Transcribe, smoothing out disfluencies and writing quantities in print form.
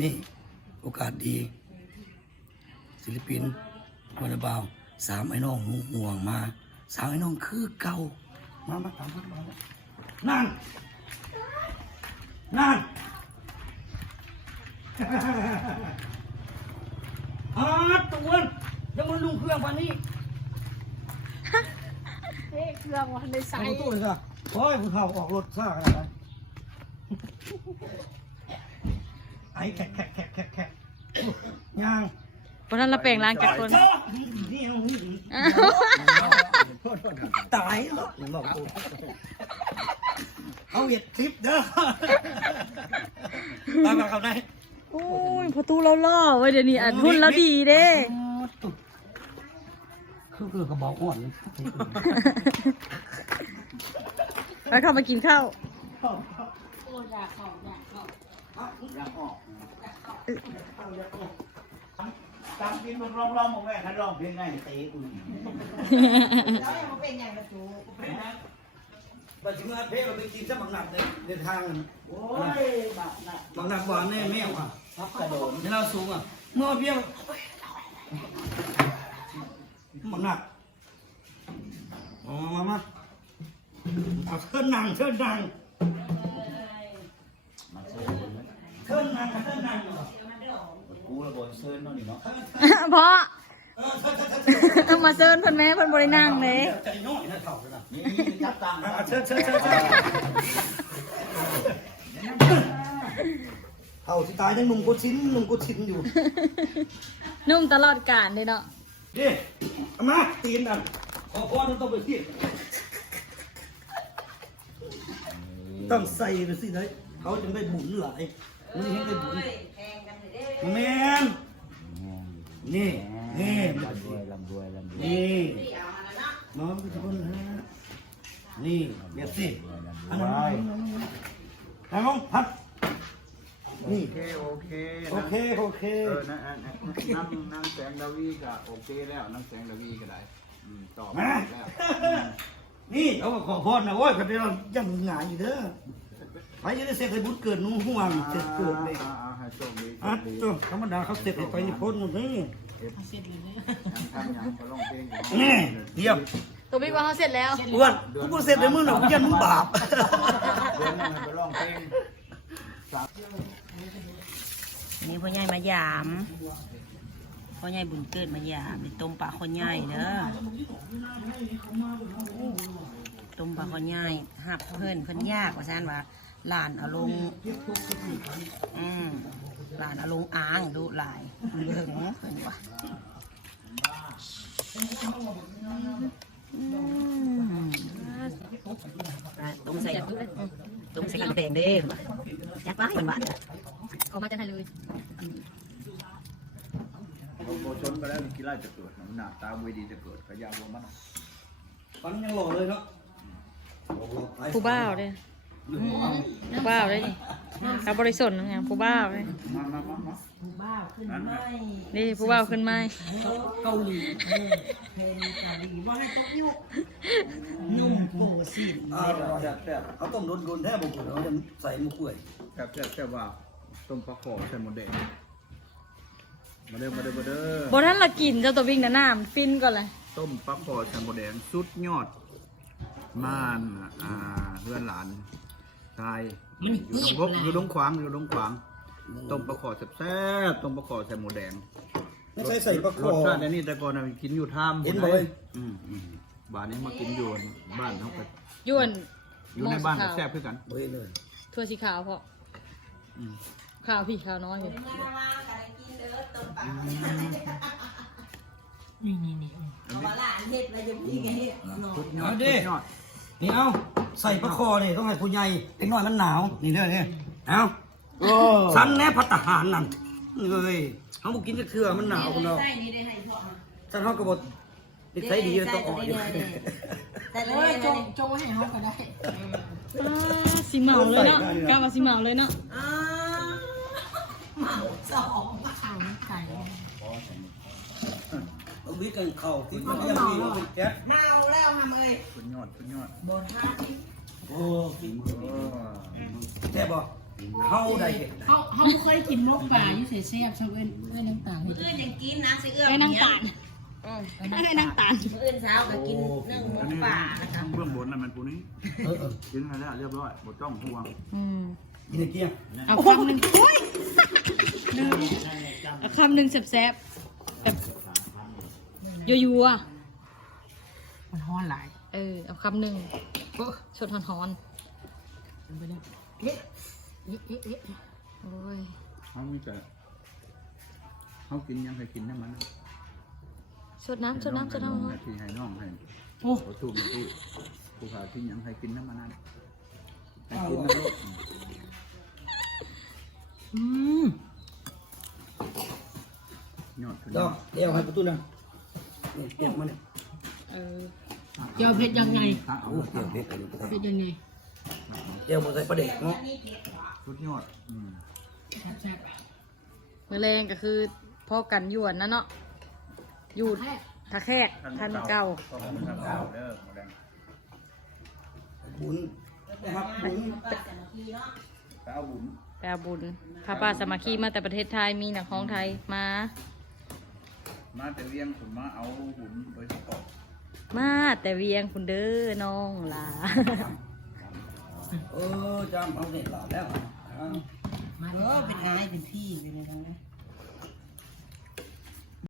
นี่โอกาสดีศิลปินคนบ่าวสามไอ้น้องห่วงมาสามไอ้น้องคือเก่ามาตามมานั่นตัวยังมันลุงเครื่องวันนี้เครื่องวันในใส่ตู้เลยค่ะโอ้ยผู้เฒ่าออกรถซ่าอะไรไอ้แขกย่างวันนั้นเราแปลงร่างจากคนตายแล้วบอกกูเอาเห็ดคลิปเด้อตามมาเขาได้โอ้ยพอตู้เราล่อไว้เดี๋ยวนี้อัดหุ้นแล้วดีเด้คือกระบอกอ่อนแล้วเข้ามากินข้าวตามกินมันร้องมองแม่ถ้าร้องเพลงง่ายเตะอุ่นแล้วยังมาเป็นไงมาจูบัดเมื่อเพลงเราไปกินซะบางหนักเลยเดินทางโอ้ยบางหนักหวานแน่แม่ว่ะครับกระโดดในเราสูงอ่ะเมื่อเพียงบางหนักมาเอาเชิญนั่งเชิญนั่งกูระเบิดเซิร์นนั่นนี่เนาะเพราะมาเซิร์นพันแม่พันบรินั่งเลยใจน้อยนะเถ่าเลยนะนี่จับตังเชิญเถ่าที่ตายยังหนุ่มกุชิ้นอยู่นุ่มตลอดกาลเลยเนาะดิมาตีนอ่ะขอพรต้องไปที่ต้องใส่ไปสิเลยเขาจะได้บุญหลายมันเห็นได้บุญแมนนี่ลำรวยนี่น้องทุกคนฮะนี่เดี๋ยวสิอันนั้นน้องพัดนี่โอเคนั่งแสงดาวีก็โอเคแล้วนั่งแสงดาวีก็ได้ตอบแล้วนี่เขาขอพรนะโอ้ยคนเดียวยังหงายอยู่เด้อไปยังได้เสร็จให้บุญเกิดนุ่งห่วงเสร็จเกิดเลยโชคดีธรรมดาเขาเสร็จไปนี่พ้นหมดนี่นี่เยี่ยมตัวบิ๊กว่าเขาเสร็จแล้วอ้วนกูเสร็จในมือหนูยันมึงบาปไปร้องเพลงนี่พ่อใหญ่มายามพ่อใหญ่บุญเกิดมายามต้มปลาคนใหญ่เด้อต้มปลาคนใหญ่หับเพิ่นยากว่าซั่นว่าหลานเอาลงหลานเอาลงอ่างดูหลายเหลืองเพิ่นว่าต้มใส่กันแดงเด้ยักษ์ไว้เหมือนบ้านเอามาจะให้เลยโบชนไปแล้วกีฬาจะเกิดหน้าตาไม่ดีจะเกิดขยาวมันมันยังหล่อเลยเนาะผู้บ้าเลยผู้บ้าเลยกับบริสุทธิ์อย่างผู้บ้าเลยผู้บ้าขึ้นไม้นี่ผู้บ้าขึ้นไม้เกาหลีเพลงเกาหลีว่าให้ต้องยุกนุ่มโปสิเขาต้มโดนแท้บุกเขาจะใส่มุกล้วยแค่ว่าต้มปลาขอใส่หมดแดงมาเด้อบ่ท่านละกินเจ้าตัววิ่งน้ำฟินก่อนเลยต้มปลาขอใส่หมดแดงสุดยอดม่านเพื่อนหลานชายอยู่ดงขวางต้มปลาขอแซ่บต้มปลาขอใส่หมูแดงไม่ใช่ใส่ปลาขอรสชาตินี่แต่ก่อนกินอยู่ท่ามเห็นเลยบ้านนี้มากินอยู่บ้านเขาไปอยู่ในบ้านแซ่บขึ้นกันเลยทั่วสีขาวเพราะขาวพี่ขาวน้อยอยู่นี่เอามาล่าเห็ดอะไรจะพี่ไงเอาดินี่เอาใส่ปลาคอเนี่ยต้องให้ผู้ใหญ่เล็กน้อยมันหนาวนี่เด้อเนี่ยเอาสันแน่พัตหารนั่นเลยเขาบอกกินจะเครือมันหนาวคนเราสันเขากระบดติดใส่ดีต้องออกอยู่แต่เลยจงให้เขาก็ได้สีเหมาเลยเนาะกล้าว่าสีเหมาเลยเนาะเหมาสองขาวไก่เอาวิกันเข่าที่มันยังมีแจ๊เมาแล้วทำเอ้ยคุณยอดโอ้กินแซ่บบ่ เข้าได้เห็น เขาไม่เคยกินมกป่าอยู่เสียแซ่บชอบเอ้ยน้ำตาล เอื้อนยังกินนะสิเอื้อน ไอ้น้ำตาลไอ้น้ำตาล เอื้อนเช้าก็กินนึ่งหมู อันนี้ ป่านะคะ เบื้องบนนั่นมันปูนี้ เออ กินไปแล้วเรียบร้อยบดจ้องพวง กินไอ้เกี้ยง เอาคำหนึ่งเอาคำหนึ่งแซ่บๆแบบยัว มันฮ้อนหลาย ๆเอาคำหนึ่งชดฮอน ไปเลยเอ๊ะ ๆโอ้ย เขามีแต่เขากินยังให้กินน้ำมัน ชดน้ำ ที่ให้น้องให้ โอ้ ขอสู้มาสู้ผู้ขาที่ยังให้กินน้ำมันนั่นให้กินน้ำลูก ยอดขึ้น ดอกเดี๋ยวให้ประตูนะนี่เกี่ยวมาเนี่ย เจ้าเพชรยังไง เอา โอ้เกี่ยวเผ็ดกันอยู่ประ เพ ตู ชรยังไง เกี่ยวมาใส่ประเด็กเนาะ สุดยอด แซ่บ มือแรงก็คือพ่อกันหยวนนะเนาะหยุดทะแคกทันเก่า บุญนะครับบุญ ไปเอาบุญ แปลบุญพระป่าสามัคคีมาแต่ประเทศไทยมีหนักของไทยมา มาแต่เลี้ยงผมมาเอาบุญโดยเฉพาะ มาแต่เวียงคุณเด้อน้องลา จำเอาเด็ดหลอดแล้ว มา เป็นอายเป็นพี่เป็นอะไรนะ